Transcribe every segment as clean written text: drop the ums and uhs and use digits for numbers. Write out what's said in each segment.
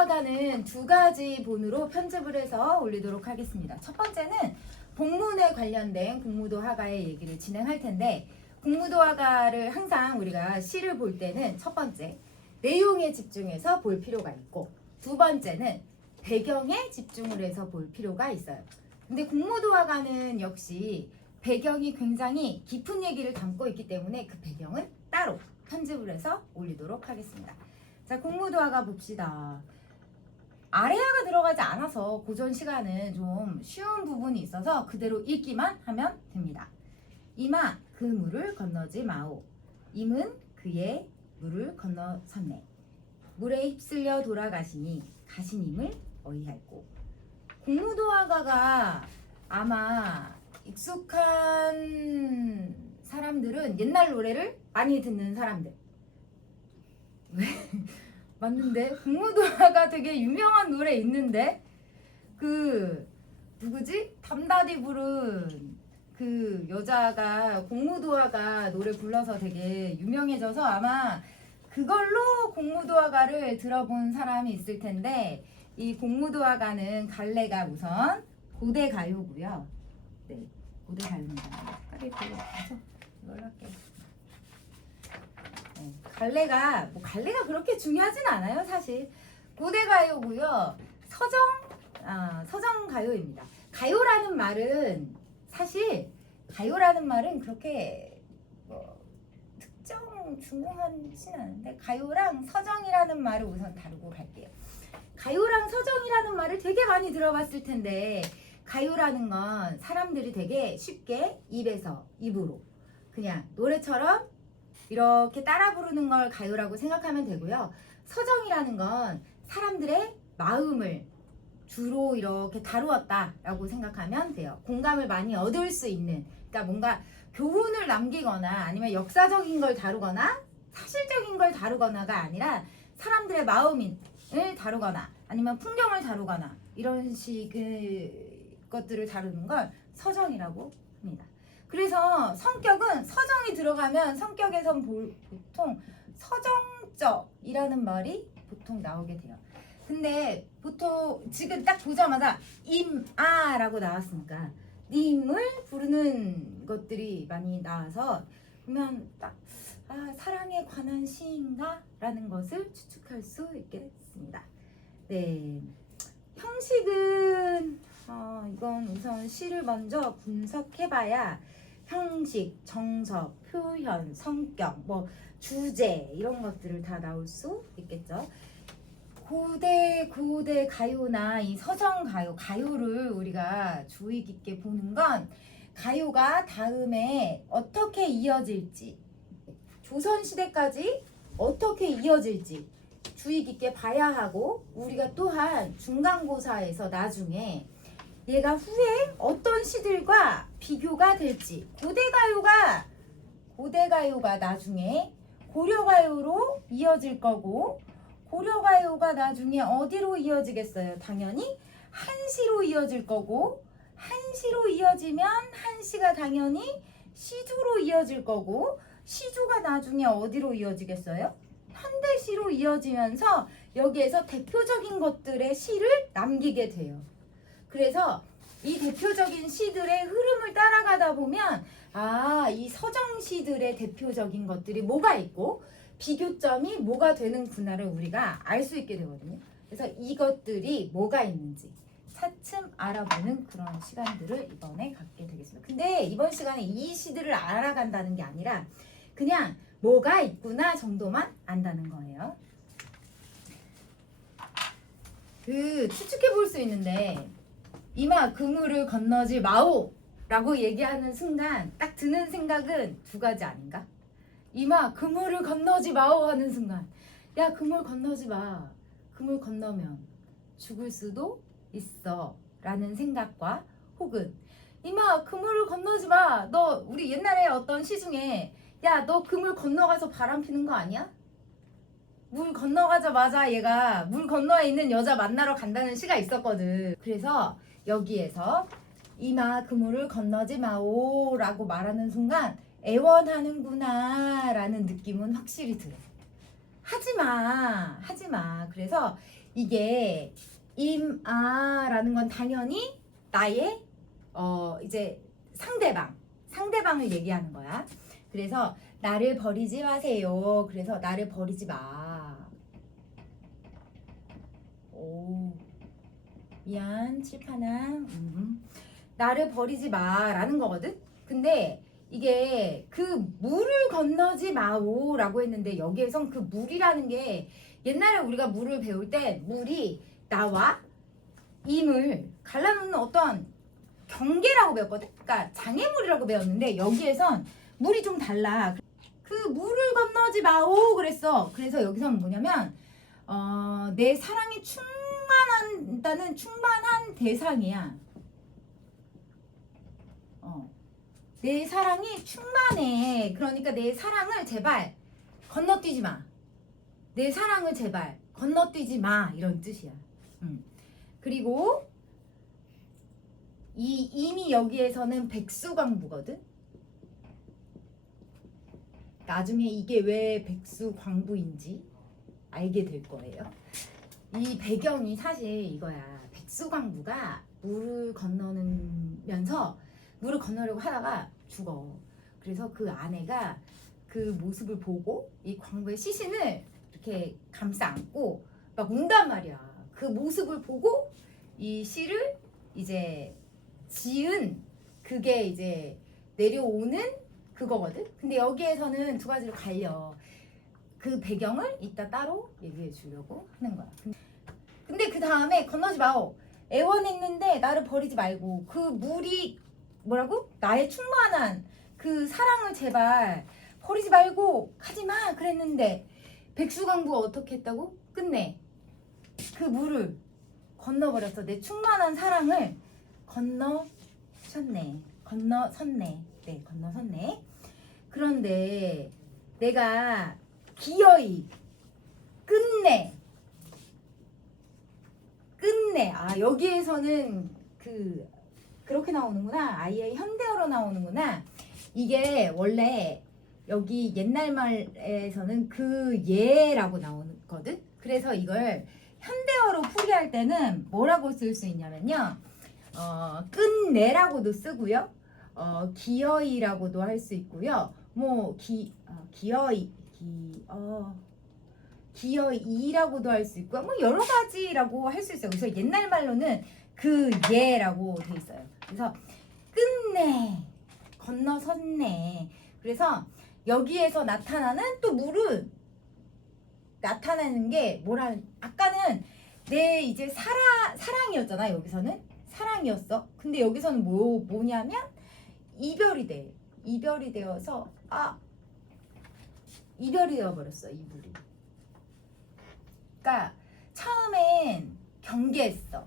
공무도화가는 두 가지 본으로 편집을 해서 올리도록 하겠습니다. 첫 번째는 복문에 관련된 공무도화가의 얘기를 진행할 텐데, 공무도화가를 항상 우리가 시를 볼 때는 첫 번째 내용에 집중해서 볼 필요가 있고, 두 번째는 배경에 집중을 해서 볼 필요가 있어요. 근데 공무도화가는 역시 배경이 굉장히 깊은 얘기를 담고 있기 때문에 그 배경은 따로 편집을 해서 올리도록 하겠습니다. 자, 공무도화가 봅시다. 아래아가 들어가지 않아서 고전 시간은 좀 쉬운 부분이 있어서 그대로 읽기만 하면 됩니다. 이마 그 물을 건너지 마오. 임은 그의 물을 건너섰네. 물에 휩쓸려 돌아가시니 가시님을 어이할꼬. 공무도화가가 아마 익숙한 사람들은 옛날 노래를 많이 듣는 사람들. 왜? 맞는데? 공무도화가 되게 유명한 노래 있는데, 그 누구지? 담다디 부른 그 여자가 공무도화가 노래 불러서 되게 유명해져서 아마 그걸로 공무도화가를 들어본 사람이 있을 텐데, 이 공무도화가는 갈래가 우선 고대 가요고요. 네, 고대 가요입니다. 색깔이 별로 없어서 이걸로 할게요. 네, 갈래가 그렇게 중요하진 않아요, 사실. 고대 가요고요. 서정 가요입니다. 가요라는 말은 사실 그렇게 특정 중요하진 않은데, 가요랑 서정이라는 말을 우선 다루고 갈게요. 가요랑 서정이라는 말을 되게 많이 들어봤을 텐데, 가요라는 건 사람들이 되게 쉽게 입에서 입으로 그냥 노래처럼 이렇게 따라 부르는 걸 가요라고 생각하면 되고요. 서정이라는 건 사람들의 마음을 주로 이렇게 다루었다라고 생각하면 돼요. 공감을 많이 얻을 수 있는, 그러니까 뭔가 교훈을 남기거나 아니면 역사적인 걸 다루거나 사실적인 걸 다루거나가 아니라 사람들의 마음을 다루거나 아니면 풍경을 다루거나 이런 식의 것들을 다루는 걸 서정이라고 합니다. 그래서 성격은 서정이 들어가면 성격에선 보통 서정적이라는 말이 보통 나오게 돼요. 근데 보통 지금 딱 보자마자 임아라고 나왔으니까 님을 부르는 것들이 많이 나와서 보면 딱 사랑에 관한 시인가? 라는 것을 추측할 수 있겠습니다. 네, 형식은 이건 우선 시를 먼저 분석해봐야 형식, 정서, 표현, 성격, 주제 이런 것들을 다 나올 수 있겠죠. 고대 가요나 이 서정 가요를 우리가 주의 깊게 보는 건 가요가 다음에 어떻게 이어질지, 조선시대까지 어떻게 이어질지 주의 깊게 봐야 하고, 우리가 또한 중간고사에서 나중에 얘가 후에 어떤 시들과 비교가 될지, 고대가요가 나중에 고려가요로 이어질 거고, 고려가요가 나중에 어디로 이어지겠어요? 당연히 한시로 이어질 거고, 한시로 이어지면 한시가 당연히 시조로 이어질 거고, 시조가 나중에 어디로 이어지겠어요? 현대시로 이어지면서 여기에서 대표적인 것들의 시를 남기게 돼요. 그래서 이 대표적인 시들의 흐름을 따라가다 보면 이 서정시들의 대표적인 것들이 뭐가 있고 비교점이 뭐가 되는구나를 우리가 알 수 있게 되거든요. 그래서 이것들이 뭐가 있는지 차츰 알아보는 그런 시간들을 이번에 갖게 되겠습니다. 근데 이번 시간에 이 시들을 알아간다는 게 아니라 그냥 뭐가 있구나 정도만 안다는 거예요. 추측해 볼 수 있는데, 이마 그물을 건너지 마오 라고 얘기하는 순간 딱 드는 생각은 두 가지 아닌가? 이마 그물을 건너지 마오 하는 순간, 야 그물 건너지 마, 그물 건너면 죽을 수도 있어 라는 생각과, 혹은 이마 그물을 건너지 마, 너 우리 옛날에 어떤 시 중에 야 너 그물 건너가서 바람 피는 거 아니야? 물 건너가자마자 얘가 물 건너에 있는 여자 만나러 간다는 시가 있었거든. 그래서 여기에서 이마 그물을 건너지 마오 라고 말하는 순간 애원하는구나 라는 느낌은 확실히 들어요. 하지마. 그래서 이게 임아라는 건 당연히 나의 이제 상대방을 얘기하는 거야. 그래서 나를 버리지 마세요. 그래서 나를 버리지 마. 오, 미안 칠판아. 나를 버리지 마라는 거거든. 근데 이게 그 물을 건너지 마오라고 했는데 여기에선 그 물이라는 게 옛날에 우리가 물을 배울 때 물이 나와 임을 갈라놓는 어떤 경계라고 배웠거든. 그러니까 장애물이라고 배웠는데 여기에선 물이 좀 달라. 그 물을 건너지 마오 그랬어. 그래서 여기선 뭐냐면 내 사랑이 충만한다는 충만한 대상이야. 내 사랑이 충만해. 그러니까 내 사랑을 제발 건너뛰지 마. 내 사랑을 제발 건너뛰지 마. 이런 뜻이야. 그리고 이미 여기에서는 백수광부거든. 나중에 이게 왜 백수광부인지 알게 될 거예요. 이 배경이 사실 이거야. 백수광부가 물을 건너려고 하다가 죽어. 그래서 그 아내가 그 모습을 보고 이 광부의 시신을 이렇게 감싸 안고 막 운단 말이야. 그 모습을 보고 이 시를 이제 지은 그게 이제 내려오는 그거거든. 근데 여기에서는 두 가지로 갈려. 그 배경을 이따 따로 얘기해 주려고 하는 거야. 근데 그 다음에 건너지 마오. 애원했는데 나를 버리지 말고 그 물이 뭐라고? 나의 충만한 그 사랑을 제발 버리지 말고 가지마 그랬는데 백수광부가 어떻게 했다고? 끝내 그 물을 건너버렸어. 내 충만한 사랑을 건너섰네. 네, 건너섰네. 그런데 내가 기어이 끝내. 여기에서는 그렇게 나오는구나. 아예 현대어로 나오는구나. 이게 원래 여기 옛날 말에서는 그 예라고 나오거든. 그래서 이걸 현대어로 풀이할 때는 뭐라고 쓸 수 있냐면요. 끝내라고도 쓰고요. 기어이라고도 할 수 있고요. 뭐 기어이라고도 할 수 있고 뭐 여러 가지라고 할 수 있어요. 그래서 옛날 말로는 그 예라고 돼 있어요. 그래서 끝내 건너섰네. 그래서 여기에서 나타나는 또 물은 나타나는 게 아까는 내 이제 사랑이었잖아. 여기서는 사랑이었어. 근데 여기서는 뭐냐면 이별이 되어서 이별이 되어버렸어. 이 물이. 그러니까 처음엔 경계였어.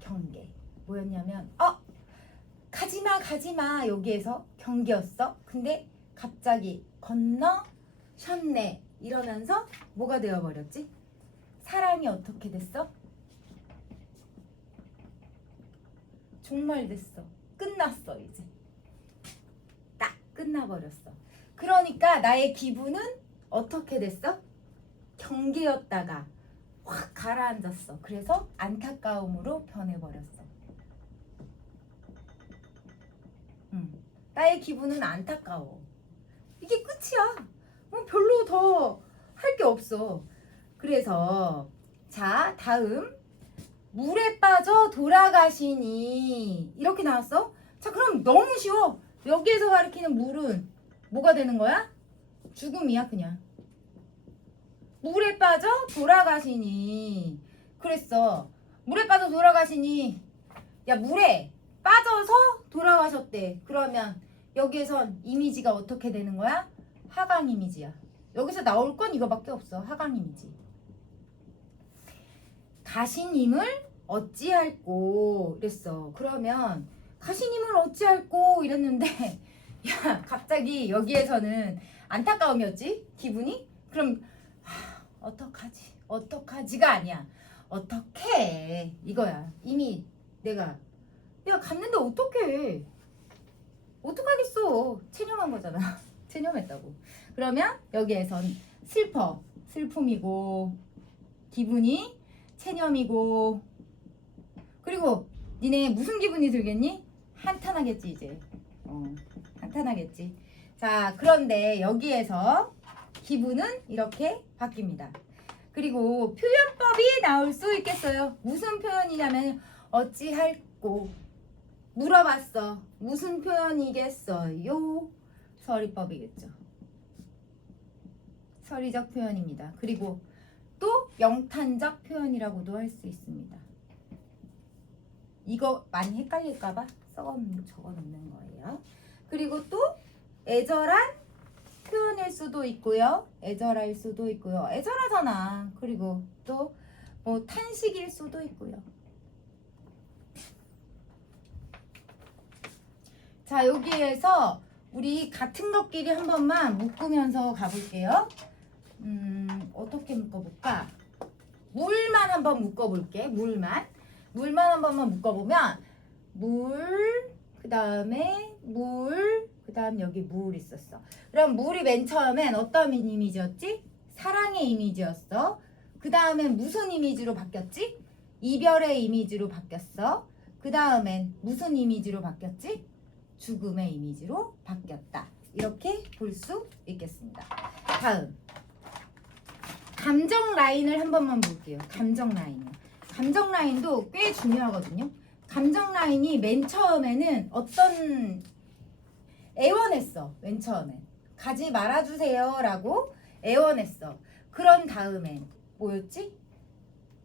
경계. 뭐였냐면 가지마 여기에서 경계였어. 근데 갑자기 건너셨네 이러면서 뭐가 되어버렸지? 사랑이 어떻게 됐어? 종말됐어. 끝났어. 이제 딱 끝나버렸어. 그러니까 나의 기분은 어떻게 됐어? 경계였다가 확 가라앉았어. 그래서 안타까움으로 변해버렸어. 나의 기분은 안타까워. 이게 끝이야. 별로 더 할 게 없어. 그래서 자 다음 물에 빠져 돌아가시니 이렇게 나왔어. 자 그럼 너무 쉬워. 여기에서 가리키는 물은 뭐가 되는 거야? 죽음이야 그냥. 물에 빠져 돌아가시니 그랬어. 물에 빠져 돌아가시니 야 물에 빠져서 돌아가셨대. 그러면 여기에선 이미지가 어떻게 되는 거야? 하강 이미지야. 여기서 나올 건 이거밖에 없어. 하강 이미지. 가시님을 어찌할꼬 이랬어. 그러면 가시님을 어찌할꼬 이랬는데 야 갑자기 여기에서는 안타까움이었지 기분이? 그럼 어떡하지가 아니야. 어떡해 이거야. 이미 내가 갔는데 어떡하겠어. 체념한 거잖아. 체념했다고. 그러면 여기에선 슬퍼, 슬픔이고, 기분이 체념이고, 그리고 니네 무슨 기분이 들겠니? 한탄하겠지 이제. 한탄하겠지. 자, 그런데 여기에서 기분은 이렇게 바뀝니다. 그리고 표현법이 나올 수 있겠어요. 무슨 표현이냐면 어찌할꼬 물어봤어. 무슨 표현이겠어요? 서리법이겠죠. 서리적 표현입니다. 그리고 또 영탄적 표현이라고도 할 수 있습니다. 이거 많이 헷갈릴까봐 적어 놓는 거예요. 그리고 또 애절한 표현일 수도 있고요. 애절할 수도 있고요. 애절하잖아. 그리고 또 뭐 탄식일 수도 있고요. 자, 여기에서 우리 같은 것끼리 한 번만 묶으면서 가볼게요. 어떻게 묶어볼까? 물만 한번 묶어볼게. 물만 한 번만 묶어보면 물, 그 다음에 물, 그 다음 여기 물 있었어. 그럼 물이 맨 처음엔 어떤 이미지였지? 사랑의 이미지였어. 그 다음엔 무슨 이미지로 바뀌었지? 이별의 이미지로 바뀌었어. 그 다음엔 무슨 이미지로 바뀌었지? 죽음의 이미지로 바뀌었다. 이렇게 볼 수 있겠습니다. 다음 감정 라인을 한 번만 볼게요. 감정 라인을. 감정 라인도 꽤 중요하거든요. 감정 라인이 맨 처음에는 어떤 애원했어. 맨 처음엔 가지 말아주세요 라고 애원했어. 그런 다음엔 뭐였지?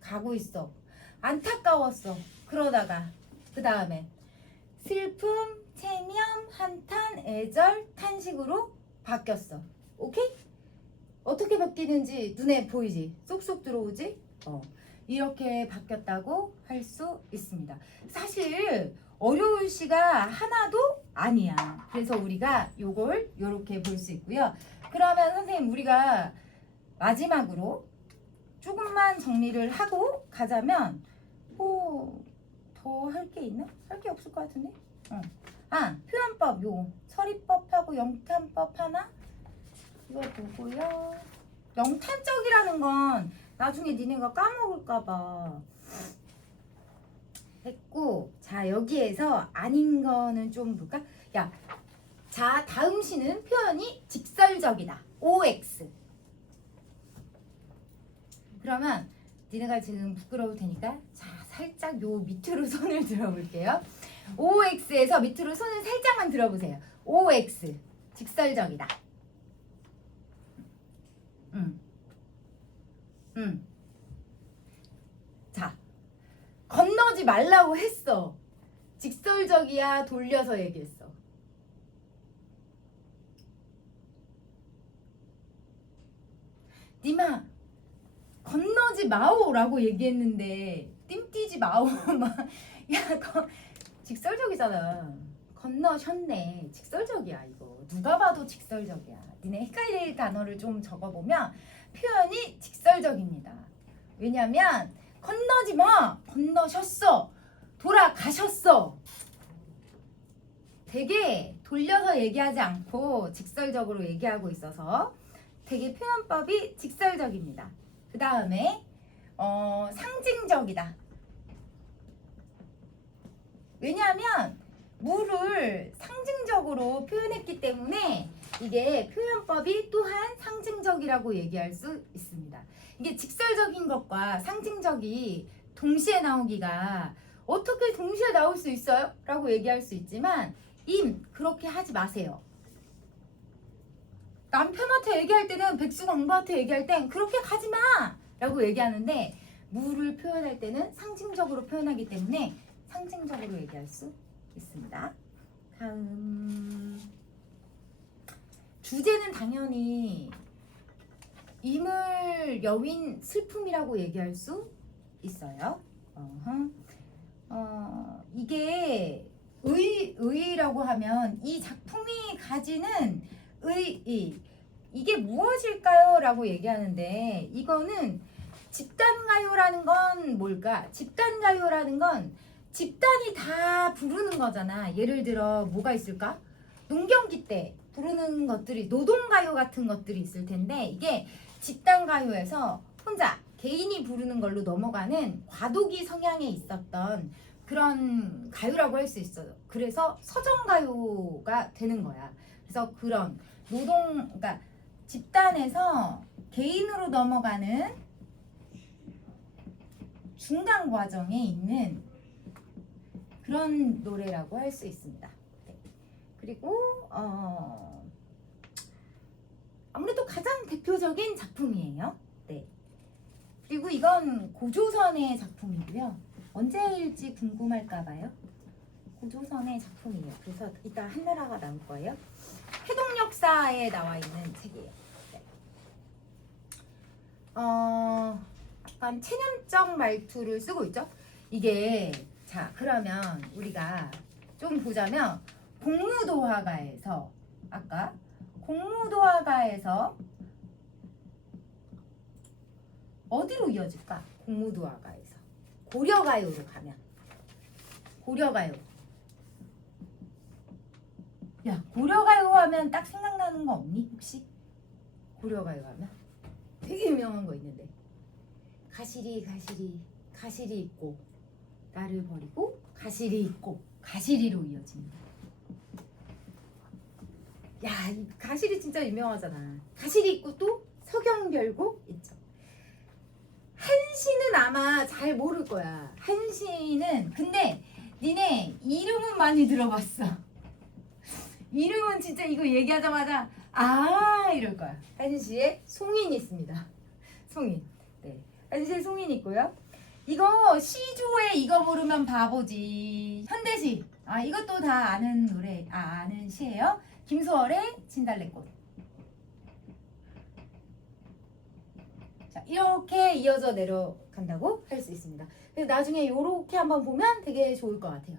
가고 있어. 안타까웠어. 그러다가 그 다음에 슬픔, 체념, 한탄, 애절, 탄식으로 바뀌었어. 오케이? 어떻게 바뀌는지 눈에 보이지? 쏙쏙 들어오지? 이렇게 바뀌었다고 할 수 있습니다. 사실 어려울 시가 하나도 아니야. 그래서 우리가 요걸 요렇게 볼 수 있고요. 그러면 선생님 우리가 마지막으로 조금만 정리를 하고 가자면 더 할 게 있나? 할 게 없을 것 같은데? 표현법 요 서리법하고 영탄법 하나 이거 보고요. 영탄적이라는 건 나중에 니네가 까먹을까봐 했고, 자 여기에서 아닌 거는 좀 볼까? 야, 자 다음 시는 표현이 직설적이다. OX. 그러면 니네가 지금 부끄러울 테니까 자 살짝 요 밑으로 손을 들어볼게요. OX에서 밑으로 손을 살짝만 들어보세요. OX 직설적이다. 자, 건너지 말라고 했어. 직설적이야, 돌려서 얘기했어. 니마 건너지 마오라고 얘기했는데 띵뛰지 마오. 야, 직설적이잖아. 건너셨네. 직설적이야 이거. 누가 봐도 직설적이야. 니네 헷갈릴 단어를 좀 적어보면 표현이 직설적입니다. 왜냐면 건너지 마. 건너셨어. 돌아가셨어. 되게 돌려서 얘기하지 않고 직설적으로 얘기하고 있어서 되게 표현법이 직설적입니다. 그 다음에 상징적이다. 왜냐하면 물을 상징적으로 표현했기 때문에 이게 표현법이 또한 상징적이라고 얘기할 수 있습니다. 이게 직설적인 것과 상징적이 동시에 나오기가 어떻게 동시에 나올 수 있어요? 라고 얘기할 수 있지만 그렇게 하지 마세요. 남편한테 얘기할 때는 백수광부한테 얘기할 땐 그렇게 가지 마! 라고 얘기하는데 물을 표현할 때는 상징적으로 표현하기 때문에 상징적으로 얘기할 수 있습니다. 다음 주제는 당연히 이물 여윈 슬픔이라고 얘기할 수 있어요. 이게 의라고 하면 이 작품이 가지는 의의 이게 무엇일까요? 라고 얘기하는데 이거는 집단가요라는 건 뭘까? 집단가요라는 건 집단이 다 부르는 거잖아. 예를 들어 뭐가 있을까? 농경기 때 부르는 것들이 노동가요 같은 것들이 있을 텐데 이게 집단 가요에서 혼자 개인이 부르는 걸로 넘어가는 과도기 성향에 있었던 그런 가요라고 할 수 있어요. 그래서 서정 가요가 되는 거야. 그래서 그런 그러니까 집단에서 개인으로 넘어가는 중간 과정에 있는 그런 노래라고 할 수 있습니다. 네. 그리고 아무래도 가장 대표적인 작품이에요. 네. 그리고 이건 고조선의 작품이고요. 언제일지 궁금할까봐요. 고조선의 작품이에요. 그래서 이따 한나라가 나올 거예요. 해동역사에 나와 있는 책이에요. 네. 약간 체념적 말투를 쓰고 있죠. 이게 자 그러면 우리가 좀 보자면 공무도화가에서 아까 공무도화가에서 어디로 이어질까? 공무도화가에서 고려가요로 가면 고려가요. 야 고려가요 하면 딱 생각나는 거 없니 혹시? 고려가요 하면 되게 유명한 거 있는데 가시리 있고 나를 버리고 가시리 있고 가시리로 이어집니다. 야, 이 가시리 진짜 유명하잖아. 가시리 있고 또 서경별곡 있죠. 한시는 아마 잘 모를 거야. 한시는 근데 니네 이름은 많이 들어봤어. 이름은 진짜 이거 얘기하자마자 아 이럴 거야. 한시에 송인 있습니다. 송인. 네, 한시에 송인 있고요. 이거 시조에 이거 부르면 바보지. 현대시. 아 이것도 다 아는 노래. 아는 시예요. 김소월의 진달래꽃. 자 이렇게 이어져 내려간다고 할 수 있습니다. 그래서 나중에 이렇게 한번 보면 되게 좋을 것 같아요.